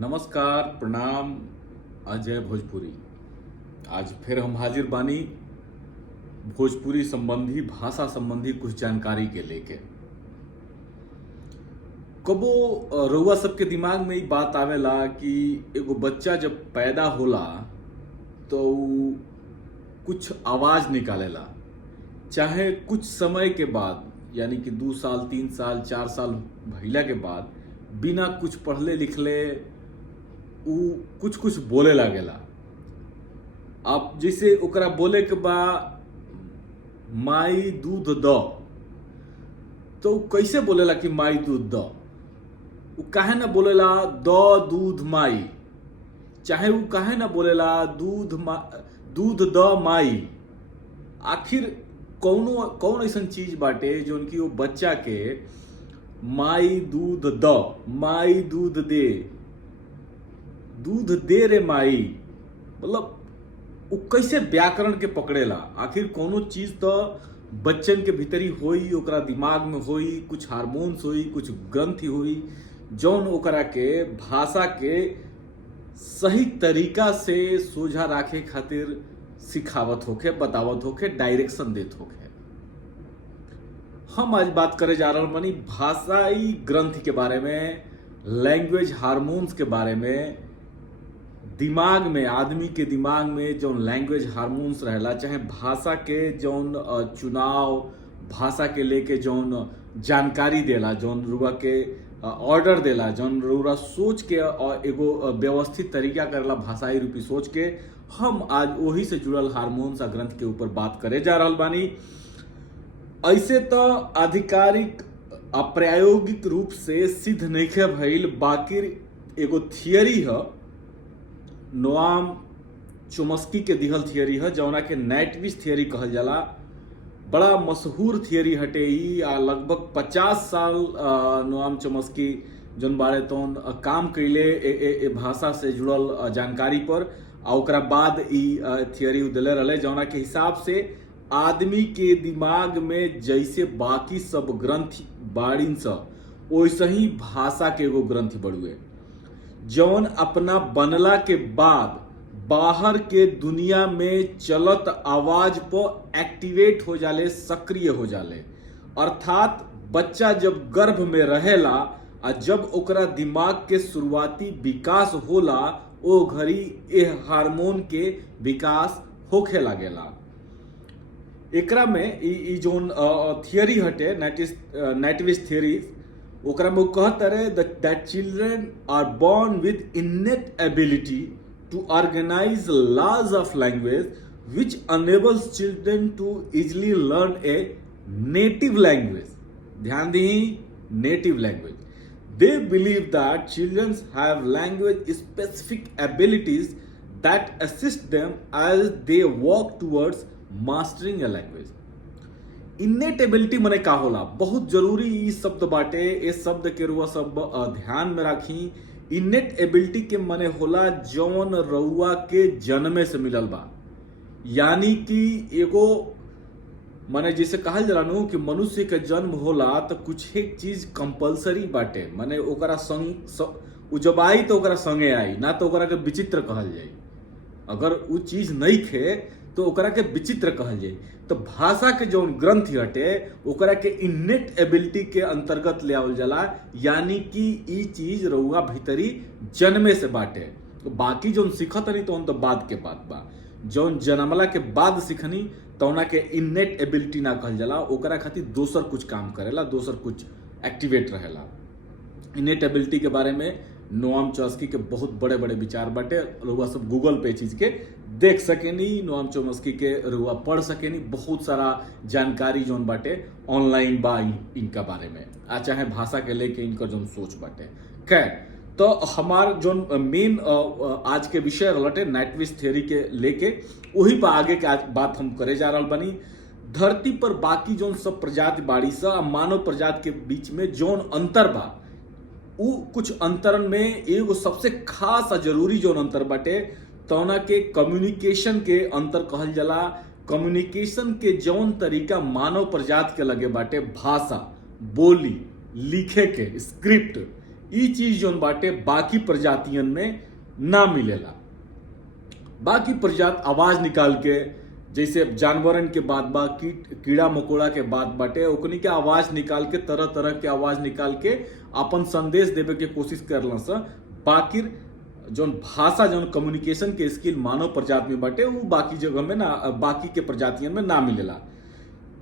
नमस्कार, प्रणाम। अजय भोजपुरी। आज फिर हम हाजिर बानी भोजपुरी संबंधी, भाषा संबंधी कुछ जानकारी के लेके। कबो रउआ सबके दिमाग में ई बात आवेला कि एगो बच्चा जब पैदा होला तो उ कुछ आवाज निकालेला, चाहे कुछ समय के बाद, यानी कि 2 साल 3 साल 4 साल भइला के बाद बिना कुछ पढ़ले लिखले उ कुछ कुछ बोले लागेला। अब जैसे ओकरा बोले के बा माई दूध द, तो उ कैसे बोलेला कि माई दूध द? उ काहे ना बोलेला द दूध माई, चाहे उ काहे ना बोलेला दूध द माई? आखिर कौन ऐसन चीज बाटे जोन की वो बच्चा के माई दूध द, माई दूध दे, दूध दे रे माई, मतलब वो कैसे व्याकरण के पकड़ेला? आखिर कोनो चीज तो बच्चन के भीतरी होई, ओकरा दिमाग में होई, कुछ हार्मोन्स होई, कुछ ग्रंथि होई जौन ओकरा के भाषा के सही तरीका से सोझा राखे खातिर सिखावत होके, बतावत होके, डायरेक्शन देत होके। हम आज बात करे जा रहे बानी भाषाई ग्रंथि के बारे में, लैंग्वेज हार्मोन्स के बारे में। दिमाग में, आदमी के दिमाग में जौन लैंग्वेज हार्मोन्स रहेला, चाहे भाषा के जौन चुनाव, भाषा के लेके जौन जानकारी देला, जौन रुआ के ऑर्डर देला, जौन रुआ सोच के एगो व्यवस्थित तरीका करेला भाषाई रूपी सोच के, हम आज वही से जुड़ल हार्मोन्स आ ग्रंथ के ऊपर बात करे जा रहल बानी। ऐसे तो आधिकारिक अप्रायोगिक रूप से सिद्ध नइखे भइल, बाकी एगो थियरी है, नोआम चोम्स्की के दिहल थियरी है, जौना के नैटविश थियरी कहल जाला। बड़ा मशहूर थियरी हटे ई, लगभग 50 साल नोआम चोम्स्की जौन बारे तौन काम कैले ए भाषा से जुड़ल जानकारी पर, आ ओकरा बाद ई थियरी दिले रहले, जौना के हिसाब से आदमी के दिमाग में जैसे बाकी सब ग्रंथि बाड़ीन स, वैसे ही भाषा के एगो ग्रंथि बड़ुए, जौन अपना बनला के बाद बाहर के दुनिया में चलत आवाज पर एक्टिवेट हो जाले, सक्रिय हो जाले। अर्थात बच्चा जब गर्भ में रहेला आ जब ओकरा दिमाग के शुरुआती विकास होला, ओ घड़ी ए हार्मोन के विकास होखे लागेला। एकरा में ई जोन थियरी हटे, नैटविश थियरी, ओकरा में वो कहता रहे that children are born with innate ability to organize laws of language which enables children to easily learn a native language. ध्यान दी, native language. They believe that children have language specific abilities that assist them as they walk towards mastering a language. Innate ability मने का होला? बहुत जरूरी ई शब्द बाटे, इस शब्द के रुआ सब ध्यान में राखी। इन्नेट एबिलिटी के मने होला जौन रउआ के जन्मे से मिलल बा, यानी कि एगो मने जैसे कहल जाला नु कि मनुष्य के जन्म होला तो कुछ एक चीज कंपलसरी बाटे, मने ओकरा संग जब आई तो ओकरा संगे आई, ना तो ओकरा के विचित्र कहल जाई। अगर उ चीज नहीं खे तो ओकरा के विचित्र कहल जाई। तो भाषा के जौन ग्रंथि हटे ओकरा के इन्नेट एबिलिटी के अंतर्गत ले आवल जाला, यानी कि ई चीज रउआ भीतरी जन्मे से बाटे। तो बाकी जौन सीखतनी तो बाद के बात बा, जौन जन्मला के बाद सीखनी तौना के इन्नेट एबिलिटी ना कहल जाला, ओकरा खातिर दोसर कुछ काम करेला, दोसर कुछ एक्टिवेट रहेला। इन्नेट एबिलिटी के बारे में नोआम चोम्स्की के बहुत बड़े बड़े विचार बाटे, रउआ सब गूगल पे चीज के देख सकेनी, नोआम चोम्स्की के रउआ पढ़ सकेनी। बहुत सारा जानकारी जौन बाटे ऑनलाइन बा इनका बारे में, आ चाहे भाषा के लेके इनका जौन सोच बाटे। खैर, तो हमार जौन मेन आज के विषय रलटे नैटविश थियरी के लेके, वही पर आगे के आज बात हम करे जा रहल बनी। धरती पर बाकी जौन सब प्रजाति बाड़ी सा, मानव प्रजाति के बीच में जौन अंतर बा, उ कुछ अंतरन में एगो सबसे खास आ जरूरी जौन अंतर बाटे तौना के कम्युनिकेशन के अंतर कहल जाला। कम्युनिकेशन के जौन तरीका मानव प्रजाति के लगे बाटे, भाषा, बोली, लिखे के स्क्रिप्ट, ई चीज जोन बाटे बाकी प्रजातियन में ना मिलेला। बाकी प्रजाति आवाज निकाल के, जैसे जानवरन के बात बा, कीड़ा मकोड़ा के बात बाटे, ओकनी के आवाज निकाल के, तरह तरह के आवाज निकाल के अपन संदेश देवे के कोशिश करला सा। बाकी जोन भाषा, जोन कम्युनिकेशन के स्किल मानव प्रजाति में बाटे, वो बाकी जगह में ना, बाकी के प्रजातियन में ना मिलेला।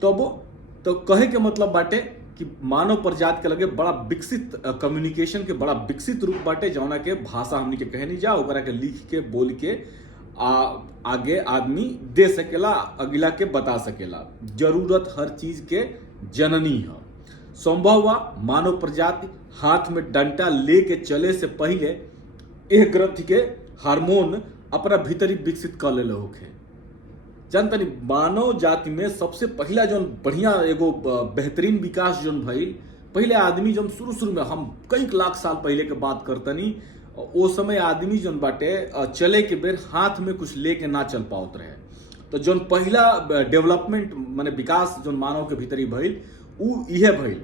तो कहे के मतलब बाटे कि मानव प्रजाति के लगे बड़ा विकसित कम्युनिकेशन के बड़ा विकसित रूप बाटे, जौना के भाषा हमनी के कहे नहीं जा, ओकरा के लिख के बोल के आगे आदमी दे सकेला, अगला के बता सकेला। जरूरत हर चीज के जननी है। संभव बा मानव प्रजाति हाथ में डंटा लेके चले से पहले एक ग्रंथि के हार्मोन अपना भीतरी विकसित कर ले होखे। जानतनी मानव जाति में सबसे पहला जो बढ़िया एगो बेहतरीन विकास जो भइल, पहले आदमी जो शुरू में, हम कई लाख साल पहले के बात करतनी, ओ समय आदमी जो बाटे चले के बेर हाथ में कुछ लेके ना चल पावत रहे। तो जो पहला डेवलपमेंट माने विकास जो मानव के भीतरी भइल, उ इहे भइल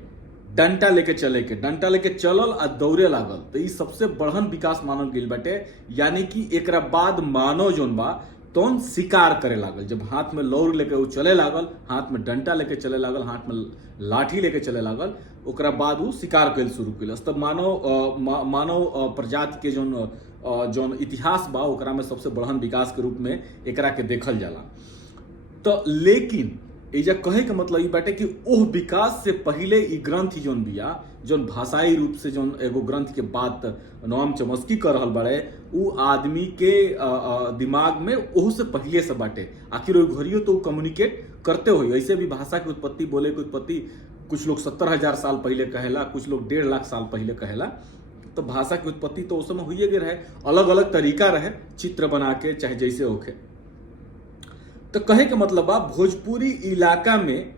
डंटा लेके चले के, डंटा लेके चलल आ दौड़े लागल। तो ये सबसे बढ़न विकास मानव गिल बाटे। यानी कि एकरा बाद मानव जोन बा तौन शिकार करे लागल। जब हाथ में लौर लेके वो चले लागल, हाथ में डंटा लेके चले लागल, हाथ में लाठी लेके चले लागल, ओकरा बाद वो शिकार कैल शुरू कैल। तब मानव प्रजाति के जोन इतिहास बा, ओकरा में सबसे बढ़न विकास के रूप में एकरा के देखल जाला। तो लेकिन एजा कहे के मतलब ये बाटे कि ओह विकास से पहले ई ग्रंथ जोन बिया, जोन भाषाई रूप से जोन एगो ग्रंथ के बात नॉम चमस्की कर रहल बड़े, उ आदमी के दिमाग में ओह से पहले से बाटे। आखिर वो घरियो तो कम्युनिकेट करते हो। ऐसे भी भाषा की उत्पत्ति, बोले की उत्पत्ति कुछ लोग 70,000 साल पहले कहेला, कुछ लोग 1.5 लाख साल पहले कहेला। तो भाषा की उत्पत्ति तो उस समय हुई रहे, अलग अलग तरीका रहे, चित्र बना के चाहे जैसे होखे। तो कहे के मतलब बा भोजपुरी इलाका में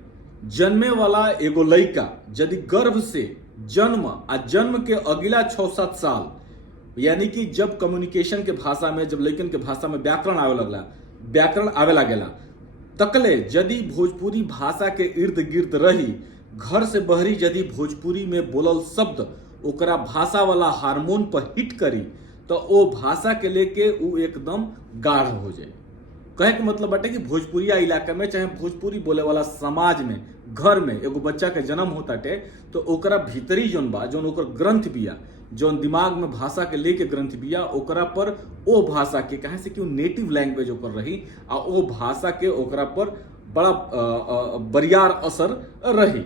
जन्मे वाला एगो लड़का यदि गर्भ से जन्म के अगला 6-7 साल, यानी कि जब कम्युनिकेशन के भाषा में, जब लड़कन के भाषा में व्याकरण आवे लगेला, तकले यदि भोजपुरी भाषा के इर्द गिर्द रही, घर से बहरी यदि भोजपुरी में बोलल शब्द ओकरा भाषा वाला हार्मोन पर हिट करी, तो वो भाषा के लेके वो एकदम गाढ़ हो जाए। कहे के मतलब बाटे कि भोजपुरिया इलाका में, चाहे भोजपुरी बोले वाला समाज में, घर में एगो बच्चा के जन्म होता टे, तो ओकरा भीतरी जोन बा, जोन ओकर ग्रंथ बिया, जोन दिमाग में भाषा के लेके ग्रंथ बिया, ओकरा पर ओ भाषा के, कहे से कि नेटिव लैंग्वेज ओकर रही, आ ओ भाषा के ओकरा पर बड़ा बरियार असर रही।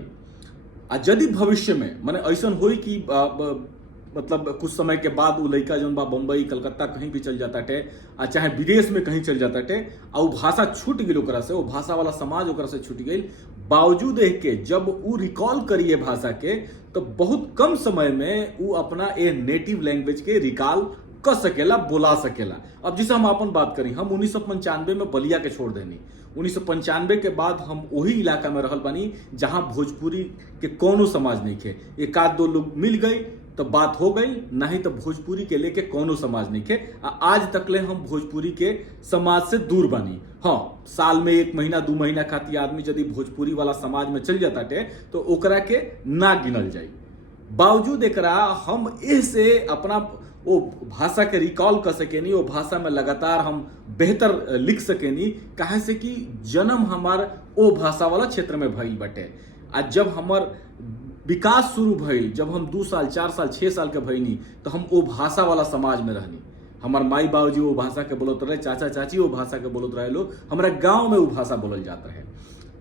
आ यदि भविष्य में माने ऐसन होई कि मतलब कुछ समय के बाद वो लड़का जोन बा बम्बई, कलकत्ता कहीं भी चल जाता टे, आ चाहे विदेश में कहीं चल जाता टे, आ वो भाषा छूट गई ओकरा से, वो भाषा वाला समाज ओकरा से छूट गई, बावजूद के जब वो रिकॉल करिए भाषा के, तो बहुत कम समय में वो अपना ए नेटिव लैंग्वेज के रिकॉल कर सकेला, बोला सकेला। अब जैसे हम अपन बात करी, हम 1995 में बलिया के छोड़ देनी। 1995 के बाद हम वही इलाका में रहल बानी जहां भोजपुरी के कोनो समाज नहीं थे। एक आध दो लोग मिल गए तो बात हो गई, नहीं तो भोजपुरी के लेके कोनो समाज नहीं थे। आज तकले हम भोजपुरी के समाज से दूर बानी। हाँ, साल में 1 महीना 2 महीना खातिर आदमी यदि भोजपुरी वाला समाज में चल जाता थे तो ओकरा के ना गिनल जाए। बावजूद एकरा हम से अपना वो भाषा के रिकॉल कर सकेनी, वो भाषा में लगातार हम बेहतर लिख सकेनी, काहे से कि जन्म हमार वो भाषा वाला क्षेत्र में भइल बाटे। आज जब हमार विकास शुरू भइल, जब हम 2 साल 4 साल 6 साल के भइनी, तो हम वो भाषा वाला समाज में रहनी। हमार माई बाबूजी वो भाषा के बोलत रहे, चाचा चाची वो भाषा के बोलत रहे, लोग हमारा गांव में वो भाषा बोलल जात रहे।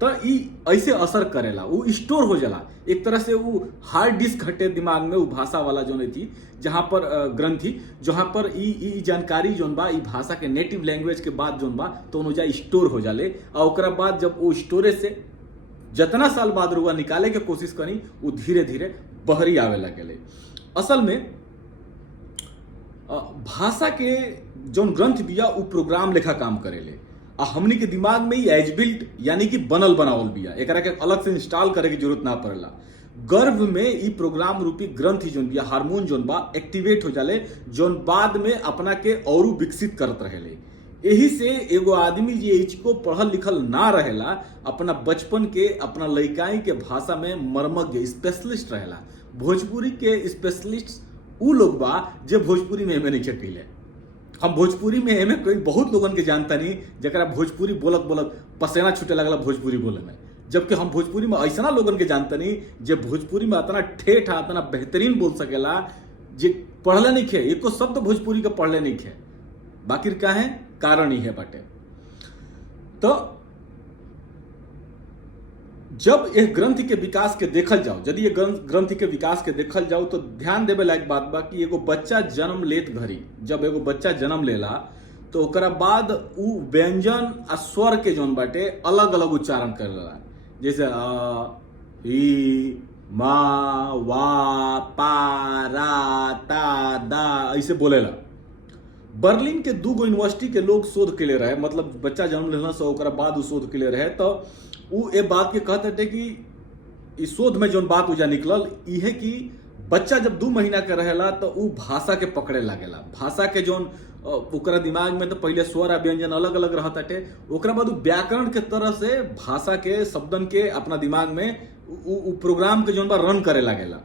तो ई ऐसे असर करेला, वो स्टोर हो जाला एक तरह से, वो हार्ड डिस्क हटे दिमाग में, वो भाषा वाला जो नहीं थी, जहां पर ग्रंथि, जहां पर ई जानकारी जोन बा, ई भाषा के नेटिव लैंग्वेज के बाद जोन बा, तो उन जा स्टोर हो जाले। और ओकरा बाद जब वो स्टोरेज से जितना साल बाद रुआ निकाले के कोशिश करी, वो धीरे धीरे बहरी आवे लगेले। असल में भाषा के जोन ग्रंथ बिया वो प्रोग्राम लेखा काम करेले, आ हमनी के दिमाग में ही एज बिल्ट यानी कि बनल बनावल बिया, एकरा के अलग से इंस्टॉल करे की जरूरत ना पड़ेला। गर्भ में ई प्रोग्राम रूपी ग्रंथि जोन बिया, हार्मोन जोन बा एक्टिवेट हो जाले, जोन बाद में अपना के और विकसित करत रहेले। यही से एगो आदमी जे इसको पढ़ल लिखल ना रहेला, अपना बचपन के, अपना लइकाई के भाषा में मर्मज्ञ स्पेशलिस्ट रहेला। भोजपुरी के स्पेशलिस्ट उ लोग बा जे भोजपुरी में एमे नहीं कइले। हम भोजपुरी में एमे कोई बहुत लोगन के जानता नहीं जरा भोजपुरी बोलत बोलत पसेना छूटे लगला भोजपुरी बोले में, जबकि हम भोजपुरी में ऐसा लोगन के जानता नहीं जे भोजपुरी में इतना ठेठ इतना बेहतरीन बोल सकेला जे पढ़ले नहीं खे, एको शब्द भोजपुरी के पढ़ले नहीं खे। बाकी का है कारण ही है बाटे। तो जब एक ग्रंथि के विकास के देखल जाओ, यदि ये ग्रंथि के विकास के देखल जाओ तो ध्यान देवे लायक बात बा कि एगो बच्चा जन्म लेत घड़ी, जब एगो बच्चा जन्म लेला तो ओकरा बाद उ व्यंजन आ स्वर के जौन बाटे अलग अलग उच्चारण करेला, जैसे अ ई मा वा पा रा ता दा ऐसे बोलेला। बर्लिन के 2 यूनिवर्सिटी के लोग शोध के लिए रहे, मतलब बच्चा जन्म लेना से ओकरा बाद उ शोध के लिए रहे, तो उ ए बात के कहते कि इस शोध में जो बात उजा निकलल इहे कि बच्चा जब 2 महीना के रहेला तो उ भाषा के पकड़े लागेला। भाषा के जोन ओकरा दिमाग में तो पहले स्वर आ व्यंजन अलग अलग रहताटे, ओकरा बाद उ व्याकरण के तरह से भाषा के शब्दन के अपना दिमाग में उ प्रोग्राम के जोन बा रन करे लागेला।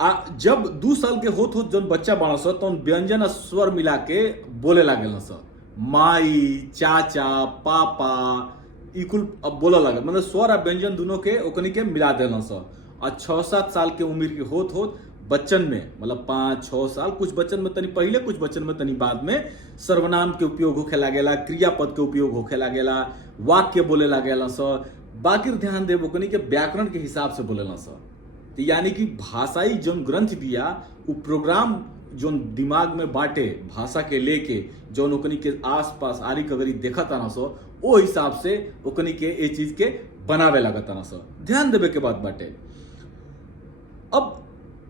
आ जब 2 साल के होत होत जौन बच्चा बाड़ा स तो व्यंजन स्वर मिला के बोले लागेला स, माई चाचा पापा ई कुल अब बोला लगे, मतलब स्वर आ व्यंजन दोनों के ओकनी के मिला देना स। और 6-7 साल के उम्र के होत होत बच्चन में, मतलब 5-6 साल, कुछ बच्चन में तनी पहले कुछ बच्चन में तनी बाद में सर्वनाम के उपयोग होखे लागेला, क्रियापद के उपयोग होखे लागेला, वाक्य बोले लागेला स। बाकी ध्यान देव ओकनी के व्याकरण के हिसाब से बोलेला स। तो यानी कि भाषाई जौन ग्रंथ दिया उ प्रोग्राम जौन दिमाग में बाटे भाषा के लेके जौन ओकनी के आसपास आरी कगरी देखा ताना सो ओ हिसाब से ओकनी के ए चीज के बनावे लगा ताना सो। ध्यान देवे के बात बाटे। अब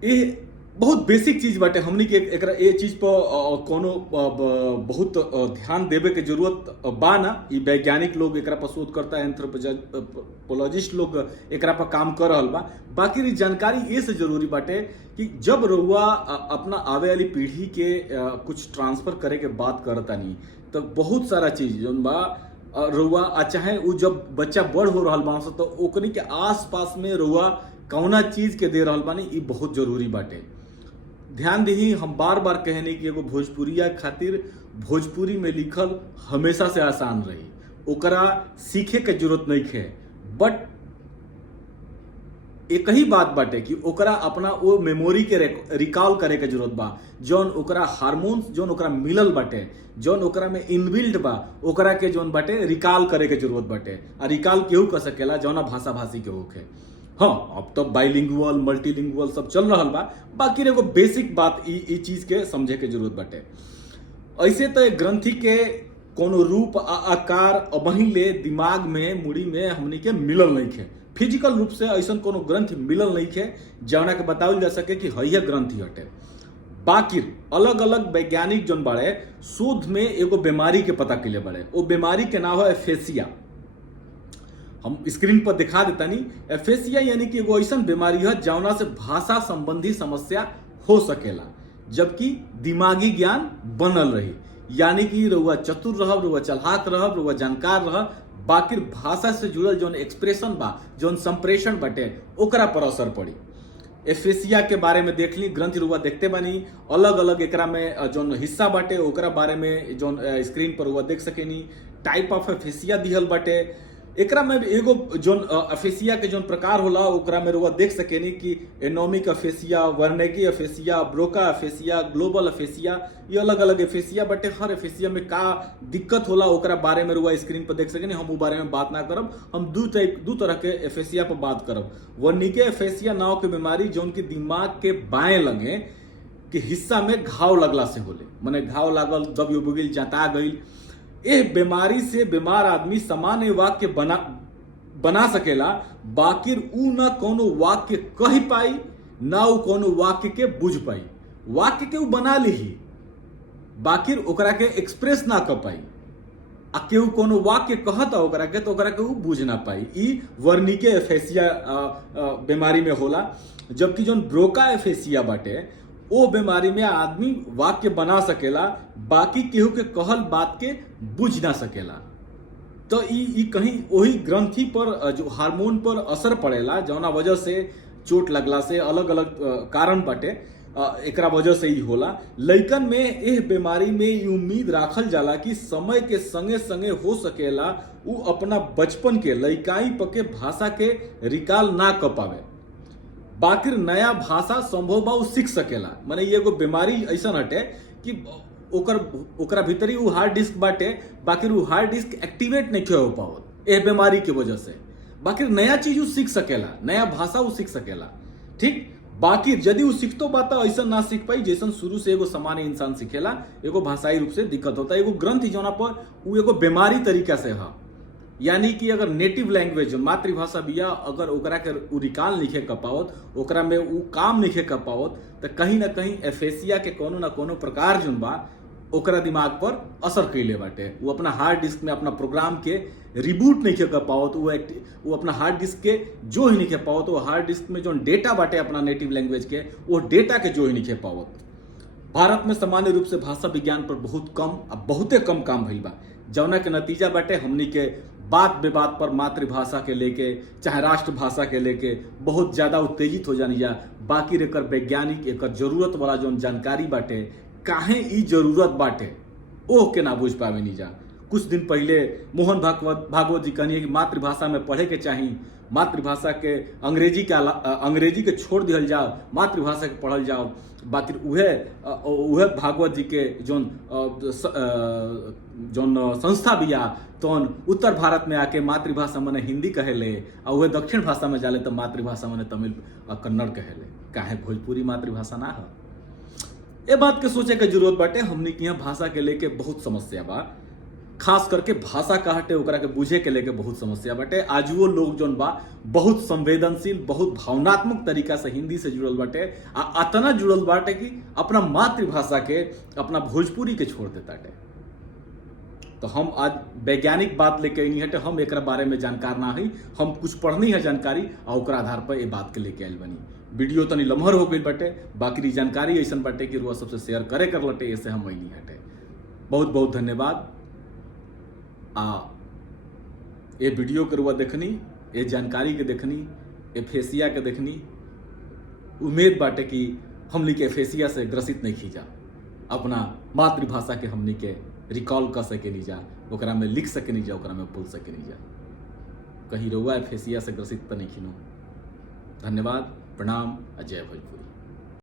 ये बहुत बेसिक चीज बाटे, हमनी के एकरा ए चीज पर कोनो बहुत ध्यान देवे के जरूरत बा ना। ई वैज्ञानिक लोग एकरा पर शोध करता है, एंथ्रोपोलॉजिस्ट लोग एकरा पर काम कर रहल बा। बाकी ई जानकारी ये से जरूरी बाटे कि जब रउआ अपना आवे वाली पीढ़ी के कुछ ट्रांसफर करे के बात करता नहीं तो बहुत सारा चीज जौन बा रउआ चाहे उ जब बच्चा बड़ हो रहल बा तो ओकनी के आसपास में रउआ कौना चीज के दे रहल बानी ई बहुत जरूरी बाटे। ध्यान दही, हम बार बार कहने की एगो भोजपुरिया खातिर भोजपुरी में लिखल हमेशा से आसान रही, ओकरा सीखे के जरूरत नहीं है। बट एक ही बात बाटे कि ओकरा अपना वो मेमोरी के रिकॉल करे के जरूरत बा, जौन ओकरा हार्मोन्स जौन ओकरा मिलल बाटे, जौन ओकरा में इनबिल्ट बा, ओकरा के जौन बाटे रिकॉल करे के जरूरत बाटे। आ रिकॉल केहू कर सकेला जौना भाषा भाषी के होखे। हाँ, अब तो बाइलिंगुअल मल्टीलिंगुअल सब चल रहा बा, बाकी एगो बेसिक बात ई चीज के समझे के जरूरत बाटे। ऐसे तो ग्रंथि के कोनो रूप आकार अबही ले दिमाग में मुड़ी में हमनी के मिलल नहीं है, फिजिकल रूप से ऐसा कोनो ग्रंथ मिलल नहीं है जौना के बतावल जा सके कि हइया ग्रंथि हटे। बाकी अलग अलग वैज्ञानिक जौन बाड़े शोध में एगो बीमारी के पता कैले बाड़े, वो बीमारी के नाम है एफेसिया। हम स्क्रीन पर दिखा देता नहीं। एफेसिया यानी कि एगो ऐसा बीमारी है जौना से भाषा संबंधी समस्या हो सकेला जबकि दिमागी ज्ञान बनल रही। यानी कि रउआ चतुर रहब, रउआ चलाक रहब, रउआ जानकार रहब, बाकी भाषा से जुड़ल जौन एक्सप्रेशन बा, जौन संप्रेषण बाटे ओकरा पर असर पड़ी। एफेसिया के बारे में देख ली, ग्रंथि रुआ देखते बानी, अलग अलग एकरा में जौन हिस्सा बाटे ओकरा बारे में जौन स्क्रीन पर रुआ देख सकेनी। टाइप ऑफ एफेसिया दिहल बाटे, एकरा में एगो जौन एफेसिया के जौन प्रकार होला ओकरा में रुआ देख सकेनी कि anomic aphasia, वर्नेकी aphasia, Broca aphasia, global aphasia, ये अलग अलग एफेसिया बाटे। हर एफेसिया में का दिक्कत होला ओकरा बारे में रुआ स्क्रीन पर देख सकेनी। हम वो बारे में बात ना करब, हम दू तरह के एफेसिया पर बात करब। वर्निके एफेसिया नाव के बीमारी जौन की दिमाग के बाएं लगे के हिस्सा में घाव लगला से होले, माने घाव लागल, दब उब गइल, जाता गइल। ए बीमारी से बीमार आदमी सामान्य वाक्य बना सकेला, बाकी ऊ ना कोनो वाक्य कह पाई ना ऊ कोनो वाक्य के बुझ पाई। वाक्य के ऊ बना ली, बाकी ओकरा के एक्सप्रेस ना कर पाई। आ केहू कोनो वाक्य कहता ओकरा के तो ओकरा के ऊ बुझ ना पाई। ई वर्निके एफेसिया बीमारी में होला। जबकि जौन ब्रोका एफेसिया बाटे ओ बीमारी में आदमी वाक्य बना सकेला, बाकी केहू के कहल बात के बुझ ना सकेला। तो ई कहीं वही ग्रंथि पर जो हार्मोन पर असर पड़ेला, जौना वजह से चोट लगला से अलग अलग कारण बाटे। एकरा वजह से ही होला। लइकन में एह बीमारी में ई उम्मीद राखल जाला कि समय के संगे संगे हो सकेला उ अपना बचपन के लइकाई पके भाषा के रिकॉल ना कर पावे, बाकिर नया भाषा संभव बा उ सीख सकेला। माने ये एगो बीमारी ऐसा हटे कि ओकरा भीतरी उ हार्ड डिस्क बाटे, बाकिर उ हार्ड डिस्क एक्टिवेट नहीं हो पावत एह बीमारी के वजह से। बाकिर नया चीज उ सीख सकेला, नया भाषा उ सीख सकेला, ठीक। बाकी यदि उ सीखतो बात ऐसा ना सीख पाई जैसन शुरू से एगो सामान्य इंसान सीखेला, एगो भाषाई रूप से दिक्कत होता है। एगो ग्रंथि जौना पर उ एगो बीमारी तरीका से है, यानी कि अगर नेटिव लैंग्वेज मातृभाषा बिया अगर ओकरा के उ रिकॉल नहीं कर पावत, ओकरा में उ काम नहीं कर पावत, तो कहीं ना कहीं एफेसिया के कोनो ना कोनो प्रकार जोन बा ओकरा दिमाग पर असर कैले बाटे। वो अपना हार्ड डिस्क में अपना प्रोग्राम के रिबूट नहीं कर पावत, वो अपना हार्ड डिस्क के जो ही नहीं कर पावत, वो हार्ड डिस्क में जो डेटा बाटे अपना नेटिव लैंग्वेज के वो डेटा के जो ही नहीं कर पावत। भारत में सामान्य रूप से भाषा विज्ञान पर बहुत कम अब बहुते कम काम भइल बा, जौना के नतीजा बाटे हमनी के बात बेबात पर मातृभाषा के लेके चाहे राष्ट्रभाषा के लेके बहुत ज्यादा उत्तेजित हो जानी जा। बाकी एकर वैज्ञानिक एकर जरूरत वाला जो जानकारी बाटे काहे ई जरूरत बाटे ओह के ना बुझ पावे नहीं जा। कुछ दिन पहले मोहन भागवत जी कहनी कि मातृभाषा में पढ़े के चाहिए, मातृभाषा के अंग्रेजी के छोड़ दिया जाओ, मातृभाषा के पढ़ल जाओ। बाकी उहे भागवत जी के जोन संस्था बिया तौन उत्तर भारत में आके मातृभाषा मने हिंदी कहेले, और वह दक्षिण भाषा में जाले तो मातृभाषा मने तमिल और कन्नड़ कहेले। काहे भोजपुरी मातृभाषा ना है? ये बात के सोचे के जरूरत बाटे। हमनी के यहाँ भाषा के लेके बहुत समस्या बा, खास करके भाषा का हटे ओकरा के बुझे के लेके बहुत समस्या बाटे। आज वो लोग जोन बा बहुत संवेदनशील बहुत भावनात्मक तरीका से हिंदी से जुड़ल बाटे, आ अतना जुड़ल बाटे कि अपना मातृभाषा के अपना भोजपुरी के छोड़ देता है। तो हम आज वैज्ञानिक बात लेके नहीं हटे, हम एक बारे में जानकार ना है, हम कुछ पढ़नी है जानकारी और ओकरा आधार पर ये बात के लेके आयल बनी। वीडियो तनी लम्हर हो गई बाटे, बाकी जानकारी ऐसा बाटे कि रुआ सबसे शेयर करे कर लटे, ऐसे हम नहीं हटे। बहुत बहुत धन्यवाद। ये वीडियो के रुआ देखनी, ये जानकारी के देखनी, एफेसिया के देखनी। उम्मीद बाटे कि हमनी के एफेसिया से ग्रसित नहीं खींचा, अपना मातृभाषा के हमनी के रिकॉल कर सके नहीं जा, ओकरा में लिख सके नहीं जा, ओकरा में बोल सके नहीं जा। कहीं रुआ एफेसिया से ग्रसित तो नहीं खीनो। धन्यवाद, प्रणाम, अजय भोजपुरी।